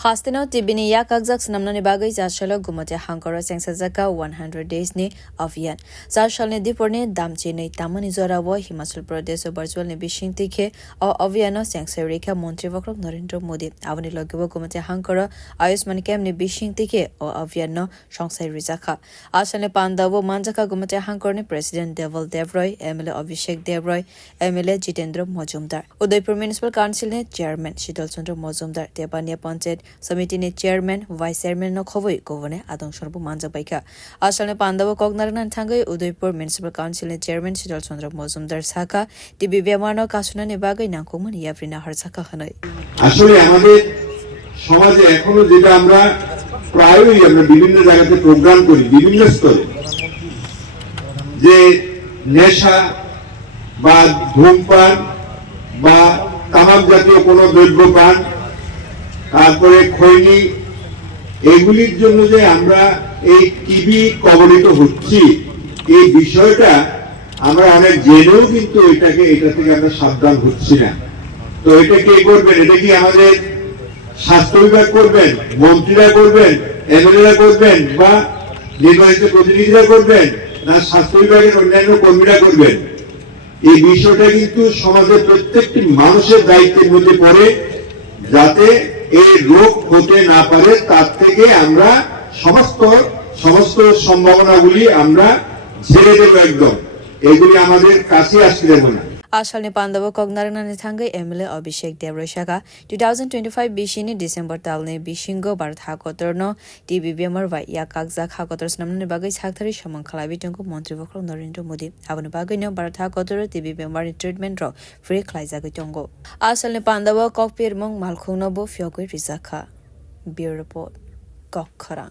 haste no tibini ya kakjak swnamnani bagwi jashalo gumote hangkoro chengsawi 100 days ni abhiyan jashalni diporni damchi nei tamani jora bo Himachal Pradesh virtual ni bishing tikhe o abhiyan chengsawi rekha montri bokrok Narendra Modi aboni logibo gumote hangkoro ayushman kem ni bishing tikhe o abhiyan no songsai rijakha asane pandabo manjaka gumote hangkoro ni president Deval Devroy MLA Abhishek Devroy MLA Jitendra Mojumdar Udaipur Municipal Council ni chairman Shidol Chandra Mojumdar Tebania Panchayat Samitin ni chairman vice chairman no khoboi govone adong sorbo manjak baika asale pandabo koknaran thangai Udaipur Municipal Council ni chairman Shidol Chandra Mojumdar saka tibi bemarni kasuna ni bagai nangkongmon yaprina harsaka hanai আসলে আমাদের সমাজে এখনো যেটা আমরা প্রায়ই আমরা বিভিন্ন জায়গাতে প্রোগ্রাম করি বিভিন্ন স্তরে যে নেশা বা ধূমপান বা তামাক জাতীয় কোনো দ্রব্য পান তারপরে খৈনি এগুলির জন্য যে আমরা এই টিবি কবলিত হচ্ছি এই বিষয়টা আমরা অনেক জেনেও কিন্তু এটা থেকে আমরা সাবধান হচ্ছি না তো এটা কে করবেন এটা কি আমাদের স্বাস্থ্য বিভাগ করবেন মন্ত্রীরা করবেন এমএলএরা করবেন বা নির্বাচিত প্রতিনিধিরা করবেন না স্বাস্থ্য বিভাগের অন্যান্য কর্মীরা করবেন এই বিষয়টা কিন্তু সমাজের প্রত্যেকটি মানুষের দায়িত্বের মধ্যে পড়ে যাতে এই রোগ হতে না পারে তার থেকে আমরা সমস্ত সম্ভাবনাগুলি আমরা ঝেড়ে দেব একদম এগুলি আমাদের কাছে আসতে দেব না Asalni pandabo koknaran thangai MLA Abhishek Devroy saka 2025 bishini December talne bishingo Bharat hakotorno TB bemar ba ya kakjak hakotor swnamnani bagai sakthari samang khalai tongko Montri bokrok Narendra Modi aboni bagai no Bharat hakotor TB bemar treatment ro free khlaijagoi tongo asalni pandabo kokpir mong malkhungno bo fyogoi rijakha bureau report kokkhara